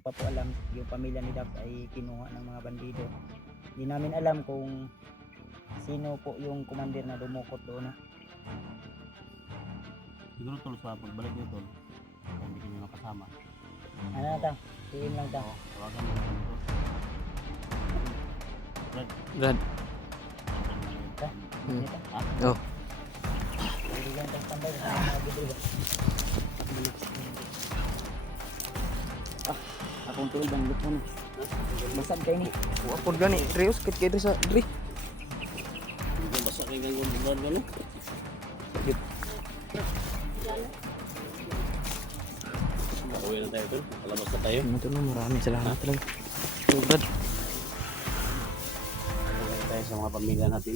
pa po alam yung pamilya ni Dax ay kinuha ng mga bandido. Hindi namin alam kung sino po yung commander na dumukot doon na. Siguro tol sa pagbalik nito tol, hindi kami makasama. Ano na ta? Tiin lang ta. Tawagan mo kami tol. Brad. Oh. Hindi lang tayo tambay sa mga bandido. Akong tuloy bang luto na. Basag kayo ni. Wapod gani. Rios kit kayo sa dri. Basta kayo ng blood gano'n. Uwi na tayo tol. Palabas na tayo. Ano to no, maraming salamat talaga. Oh, Brad. Uwi na tayo sa mga pamilya natin.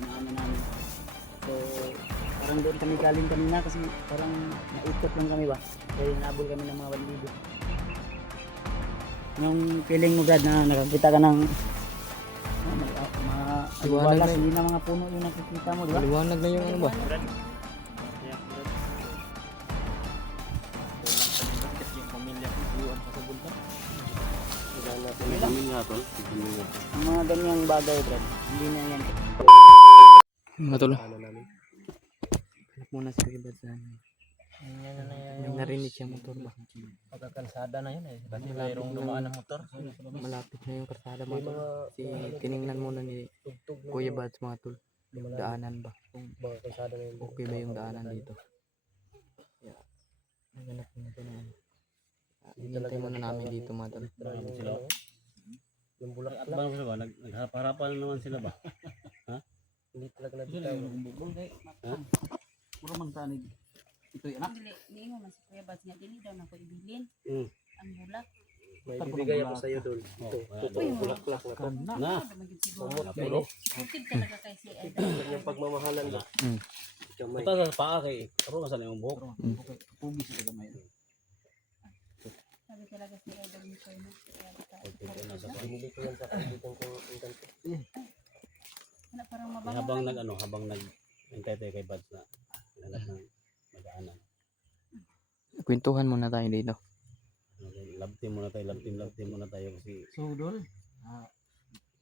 Inaano namin. So, parang doon kami galing kanina kasi parang naikot lang kami ba? Kaya nabol kami ng mga bandido. Yung feeling mo Brad na nakakita ka ng mga aliwalas, hindi na mga puno yung nakikita mo, di ba? Liwanag na yung ano ba? Yung pamilya ko, iwan pa sa bulta. Pamilya tol. Pamilya. Ang mga ganyang bagay Brad, hindi na yan. Matulog. Hanap muna si Brad sa amin. May narinig siya motor ba? Pagkakalsada na yun eh. Kasi mayroong dumaan ng motor. Malapit na yung karsada mga tol. Si tiningnan muna ni Kuya Bads mga tol. Daanan ba? Okay ba yung daanan dito? Yeah. Naganap muna ito na ano. Hinintay muna namin dito mga tol. Sila. Yung bulak lang. Sila ba? Nagharap-harapan naman sila ba? Ha? Hindi talaga nabitaw. Ha? Puro man tanig. Ito yan. Dili mo man si Kuya Bads nga dili daw nako ibilin. Ang bulak. May bibigay ako sa iyo doon. Ito, bulak-bulak na to. Na. Siguro. Bukid talaga kay si Eda. Yung pagmamahalan ba? Ito sa paa kay. Pero masan yung buhok. Pugis ito gamay. Sabi talaga si Eda ni Kuya na. Hindi ko yan sa kaibigan ko. Wala parang mabango. Habang nag-intay tayo kay Bads na hanap ng mag-aanan. Kwentuhan muna tayo dito. Love team muna tayo kasi So Dol,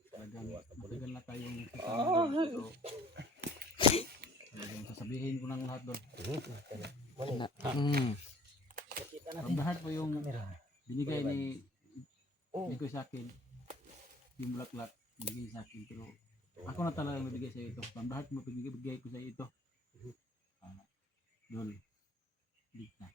talagang na tayong sasabihin ko ng lahat Dol. Lahat po yung binigay ni Nico sa akin. Yung bulaklak binigay sa akin pero ako na talaga magbigay sa ito. Pambahat mo pinigay ko sa ito. Dol. Big na.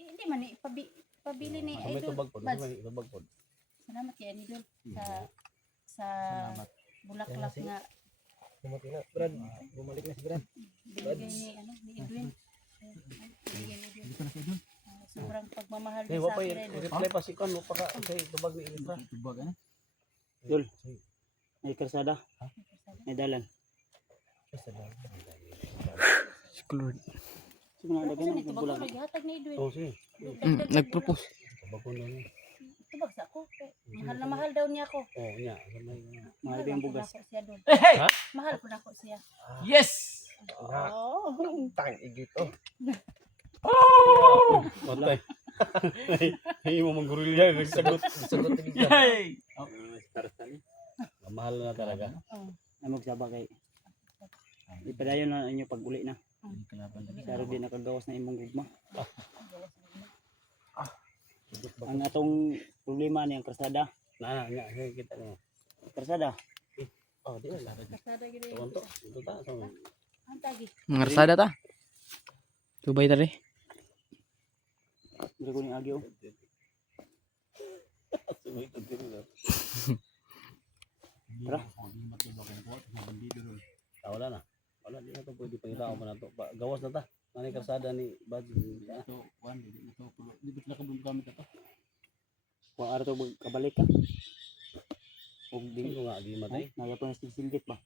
Hindi man pabili ni Idol. Bads. Salamat kay Idol sa bulaklak nga Brad, bumalik na si Brad. binigay ni Edwin. Dito na sa Dol. Sobrang pagmamahal Eh, niya sa wapa akin. Idol. reply pa si Kon, pa ka kay tubag ni Ilitra. Tubag ano? Dol. May karsada. May dalan. Screwed. Sige na Kasi nito bago naghatag ni Edwin. Oh, si. Nagpropose. Tubag ko na ni. Tubag sa ako. Mahal na mahal daw niya ako. Oh, nya. Mahal ba yung bugas? Siya doon. Ha? Mahal po na ako siya. Yes! Tang igito. Oh! Patay. Hey, mo manggurulya nagsagot igito. Yay! Mahal na talaga. Ay magsaba kay. Ipadayon na inyo pag uli na. Pero di nakagawas na imong gugma. Ang atong problema ni ang karsada. Na, nya, kita mo. Karsada. Oh, di na. Kasada gid. Tonto, ito ta sa Ang tagi. Mga karsada ta. Subay tari. Dili ko ni agyo. Tara. Wala na. Wala di na to pwede pangitao pa na to. Gawas na ta. Nani karsada ni Bads. So, wan di na to pulo. Di bit na kabul gamit ato. Wa ara to kabalik ka. Og Di di ko nga agi matay. naya pa silgit ba.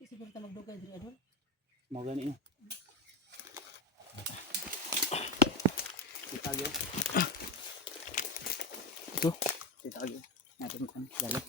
Siguro ta magdugay diri Idol. Mo gani no. Itagyo. Ito. Itagyo. Natin kan. Dali.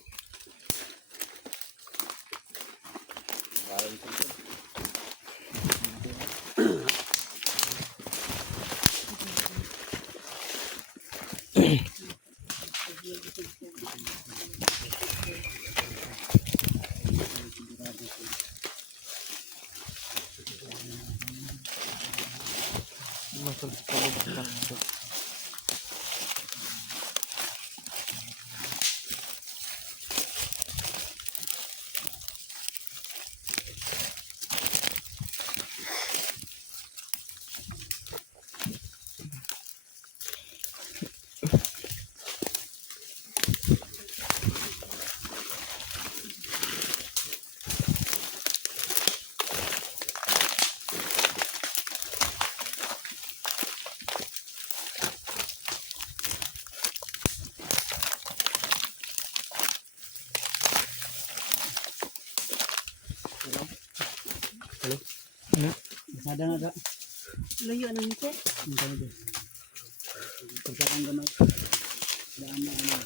Masada na da. Luyo na nito. Ang kami doon. Pagkakang gamay. Daan na ano.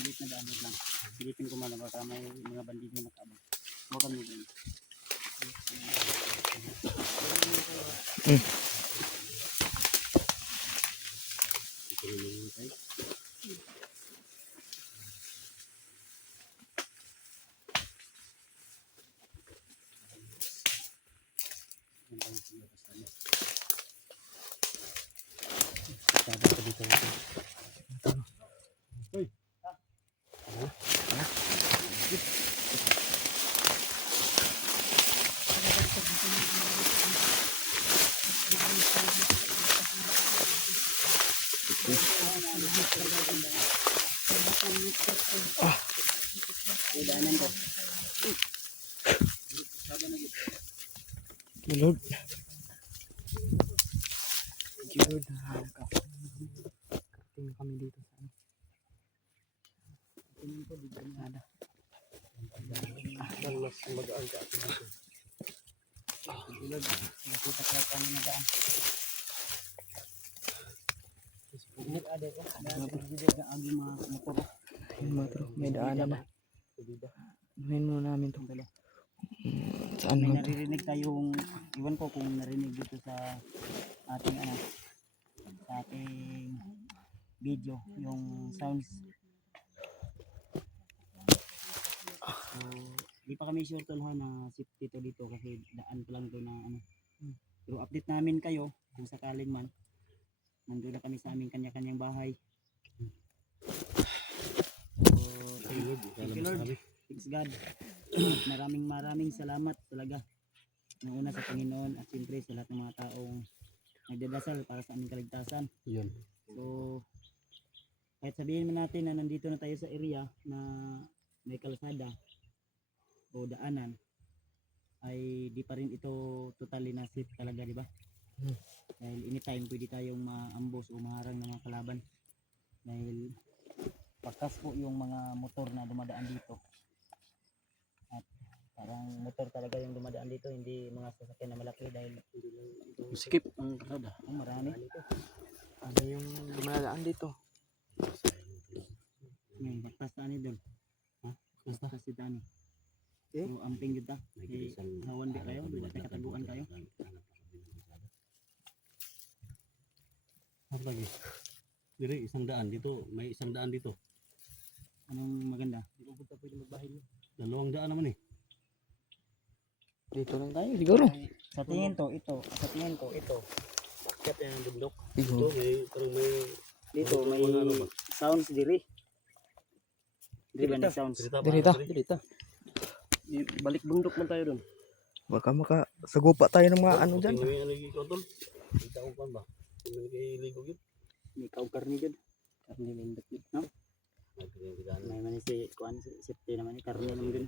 Malit na daan lang. Silipin ko man baka may mga bandido na nakabang. Huwag kami doon. Lord. Thank you, Lord. Nakakarating kami dito sa ano. Nada. Mas magaan ka atin dito. Nakita ko kami na daan. Init ada ko. Video ng agi mga motor. Ayun mga tro, may daanan na. Anuhin muna namin itong dala. Saan May mo ito? naririnig tayong, iwan ko kung narinig dito sa ating ano, sa ating video, yung sounds. So, di pa kami sure tol ha na safety to dito kasi daan pa lang to na ano. Pero update namin kayo kung sakaling man nandun na kami sa aming kanya-kanyang bahay. So, thank you Lord. Thanks God. Maraming salamat talaga. Una sa Panginoon at siyempre sa lahat ng mga taong nagdadasal para sa aming kaligtasan. Yun. So, kahit sabihin man natin na nandito na tayo sa area na may kalsada o daanan, ay di pa rin ito totally na safe talaga, di ba? Dahil anytime pwede tayong maambos o maharang ng mga kalaban. Dahil pakas po yung mga motor na dumadaan dito. At parang motor talaga yung dumadaan dito, hindi mga sasakyan na malaki dahil hindi lang ito. Sikip ang kada. Marami. Ano yung dumadaan dito? Ngayon, baktas na doon. Ha? Baktas si Dani. Eh? So, amping yun ta. Hawan di kayo, di natin kataguan kayo. Apa lagi? Diri isang daan dito, may isang daan dito. Anong maganda? Hindi ko punta pwede magbahay mo. Dalawang daan naman eh. Dito lang tayo siguro. Sa tingin ko, ito. Bakit yan ang bundok? Siguro. Ito may parang may Dito, may mga ano ba? sounds diri. Diri ba na sounds? Dirita. Dirita. Balik bundok man tayo doon. Baka makasagupa tayo ng mga ano dyan. May ano yung kontrol. Kita ko pa ba? May ligo yun. May karni dyan. Karni lindot yun, no? May man si kuan safety naman ni karni naman dun.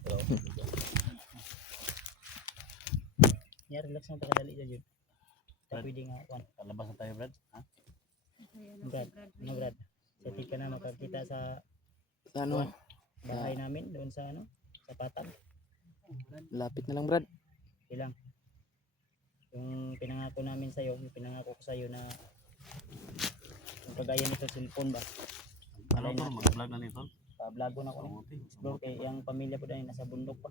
Ya, relax lang takadali dyan yun. Pwede nga kuan. Palabas na tayo, Brad. Ha? Brad. Safety ka na makakita sa Sa ano? bahay namin doon sa ano, sa Patag. Lapit na lang, Brad. Ilang. Yung pinangako namin sa iyo, yung pinangako ko sa iyo na yung kagaya nito cellphone ba. Ano to? Mag-vlog na nito? Pa-vlog na ko. Bro, kay yung pamilya ko dahil nasa bundok pa.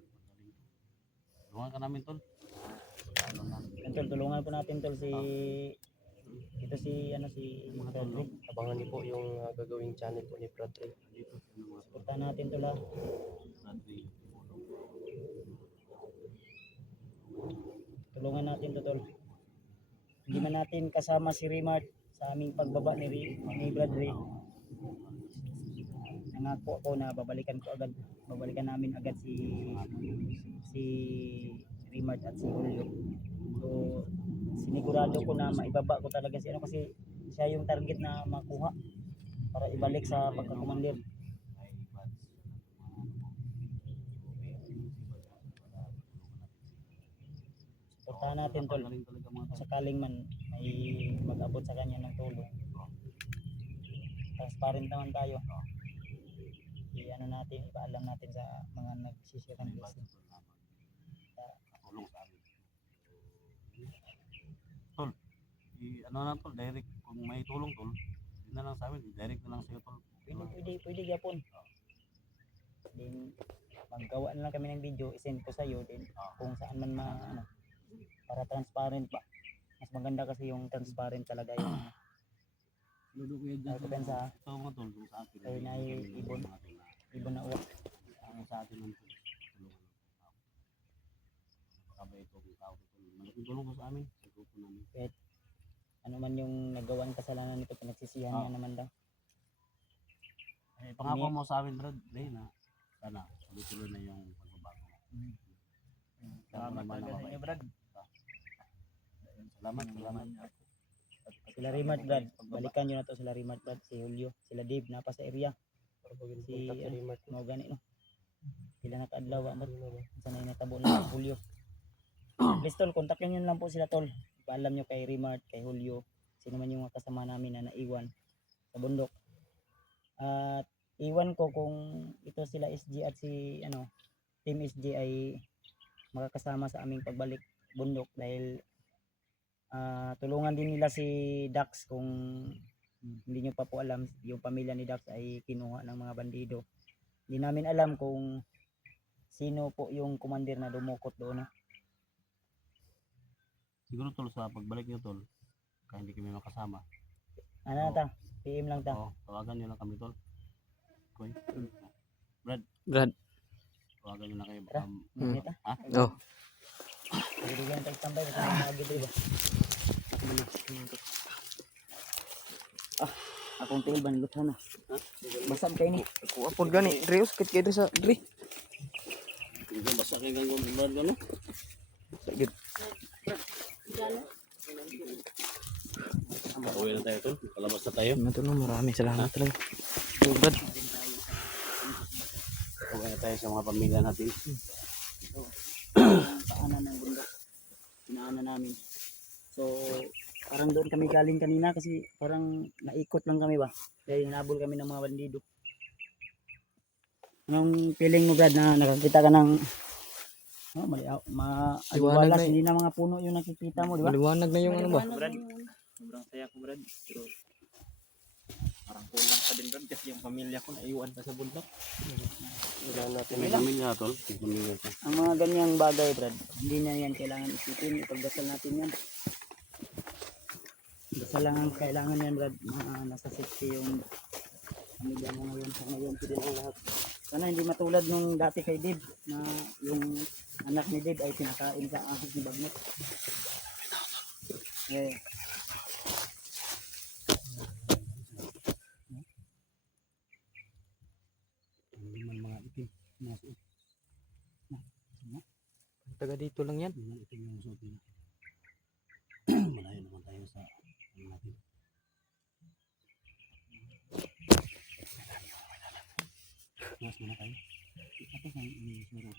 Tulungan ka namin, Tol. Tol, tulungan po natin tol si ito si ano si Rodrick. Abangan niyo po yung gagawing channel po ni Bradley. Suportahan natin tol ha. Tulungan natin to tol. Hindi man natin kasama si Rimart sa aming pagbaba ni Bradley. Nangako ako na babalikan namin agad si Rimart at si Julio. So sinigurado ko na maibaba ko talaga si ano kasi siya yung target na makuha para ibalik sa pagkakomandir. Suportahan natin tol. Sakaling man may mag-abot sa kanya ng tulong. Transparent naman tayo. I-ano natin, ipaalam natin sa mga nagsishare ng blessing. na tol, direct kung may tulong tol, yun na lang sa amin, direct na lang sa'yo tol. Pwede yapon. Then maggawa na lang kami ng video, isend ko sa iyo din kung saan man ano, para transparent ba. Mas maganda kasi yung transparent talaga yung Ludo ko yan dyan. pensa Ito mga tol, kung sa akin, Kayo na ay ibon. ibon na uwak. ang sa atin ng tulungan. Napakabait ko kung tao ko. Malaking tulong ko sa amin, sa grupo namin. Ano man yung nagawang kasalanan nito, pinagsisihan niya naman daw. Pangako mo sa amin, Brad, Ray, na sana tuloy-tuloy na yung pagbabago. Salamat talaga sa inyo, Brad. Salamat. Sila Rimart, Brad. Balikan nyo na to sila Rimart, Brad. Si Julio, sila Dave, napa sa area. Si mga gani, no? Sila nakaadlaw, mo. Sanay natabo na si Julio. Please, tol, kontakin nyo lang po sila, tol. Paalam nyo kay Rimart, kay Julio. Sino man yung mga kasama namin na naiwan sa bundok. At iwan ko kung ito sila SG at si Team SG ay makakasama sa aming pagbalik bundok dahil tulungan din nila si Dax kung hindi nyo pa po alam, yung pamilya ni Dax ay kinuha ng mga bandido. Hindi namin alam kung sino po yung commander na dumukot doon. Siguro tol, sa pagbalik nyo tol, kaya hindi kami makasama. Ano na ta? PM lang ta. Tawagan nyo lang kami tol. Koy. Brad. Tawagan nyo na kayo. Tara, minit ta. Oh. Bigyan tayo tambay kasi nagagid diba? Akong tail ban luto na. Basag kay ni. Ako apod gani, Dreus kit kito sa Dre. Hindi basta kayo gano'n, Brad, gano'n. Sagit. Pauwi na tayo tol, palabas na tayo. Ano to no, maraming salamat talaga. Oh, Brad. Pauwi na tayo sa mga pamilya natin. Paanan ng bundok. Pinaanan namin. So, parang doon kami galing kanina kasi parang naikot lang kami ba? Dahil hinabol kami ng mga bandido. Anong feeling mo, Brad, na nakakita ka ng Liwanag na hindi na mga puno yung nakikita mo, di ba? Maliwanag na yung ano ba? Brad, sobrang saya ko, Brad. Pero parang kulang pa din, Brad, kasi yung pamilya ko naiwan pa sa bundok. May pamilya tol, may pamilya ka. Ang mga ganyang bagay, Brad, hindi na yan kailangan isipin. Ipagdasal natin yan. Dasal lang ang kailangan yan, Brad. Nasa safety yung pamilya mo ngayon. Sa ngayon, pwede lang lahat. Sana hindi matulad nung dati kay Dave na yung anak ni Dave ay pinakain sa ahas ni Bagnot. Eh. Mga itim, mga suot. Taga dito lang yan. Mga itim yung suot nila. Malayo naman tayo sa natin. Mas mana tayo. Apa yang ini suara?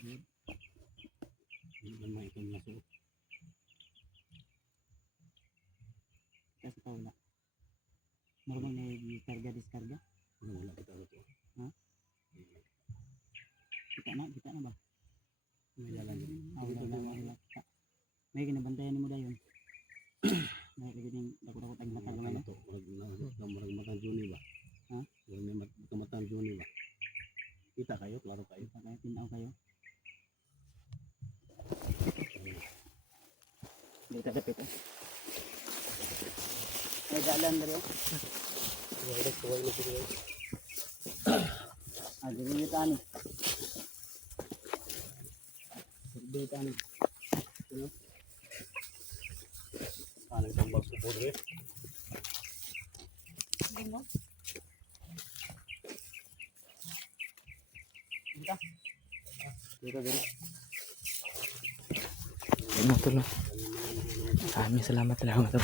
Okay. Ini mga itim na suot. Kasi tao na. Normal na yung karga-diskarga. Wala kita ito. Kita na ba? May lalang din. Wala. May kinabantayan mo dayon. May kaganyang dako-dako tayong mata Ano to? Marag matang Juni ba? Ha? Marag matang Juni ba? Kita kayo, klaro kayo. Kaya tinaw kayo. Dito dapit. Ay dalan dere. Dili tani. Dili tani. Ano itong bag sa podre? Hindi mo? Dito dere. Ano to no. Maraming salamat talaga.